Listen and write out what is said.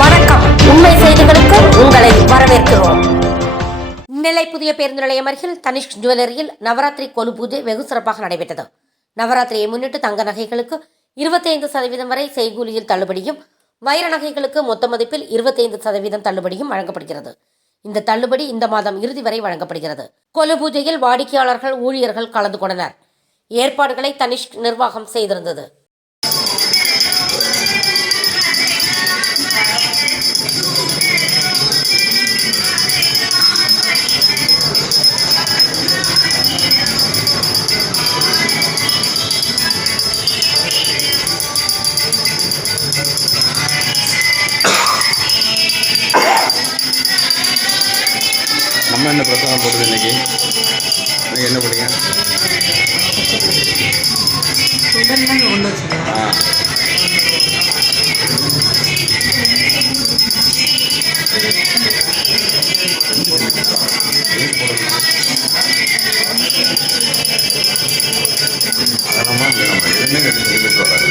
வணக்கம். உண்மை செய்திகளுக்கு உங்களை வரவேற்கிறோம். நெல்லை புதிய பேருந்து நிலையம் அருகில் தனிஷ் ஜுவல்லரியில் நவராத்திரி கொலு பூஜை வெகு சிறப்பாக நடைபெற்றது. நவராத்திரியை முன்னிட்டு தங்க நகைகளுக்கு இருபத்தைந்து சதவீதம் வரை செய்கூலியில் தள்ளுபடியும் வைர நகைகளுக்கு மொத்த மதிப்பில் இருபத்தைந்து சதவீதம் தள்ளுபடியும் வழங்கப்படுகிறது. இந்த தள்ளுபடி இந்த மாதம் இறுதி வரை வழங்கப்படுகிறது. கொலு பூஜையில் வாடிக்கையாளர்கள் ஊழியர்கள் கலந்து கொண்டனர். ஏற்பாடுகளை தனிஷ் நிர்வாகம் செய்திருந்தது. என்ன பிரசாதம் போடுது இன்னைக்கு? இன்னைக்கு என்ன போடுங்க ஆ. அதெல்லாமா நம்ம எதுவுமே வராது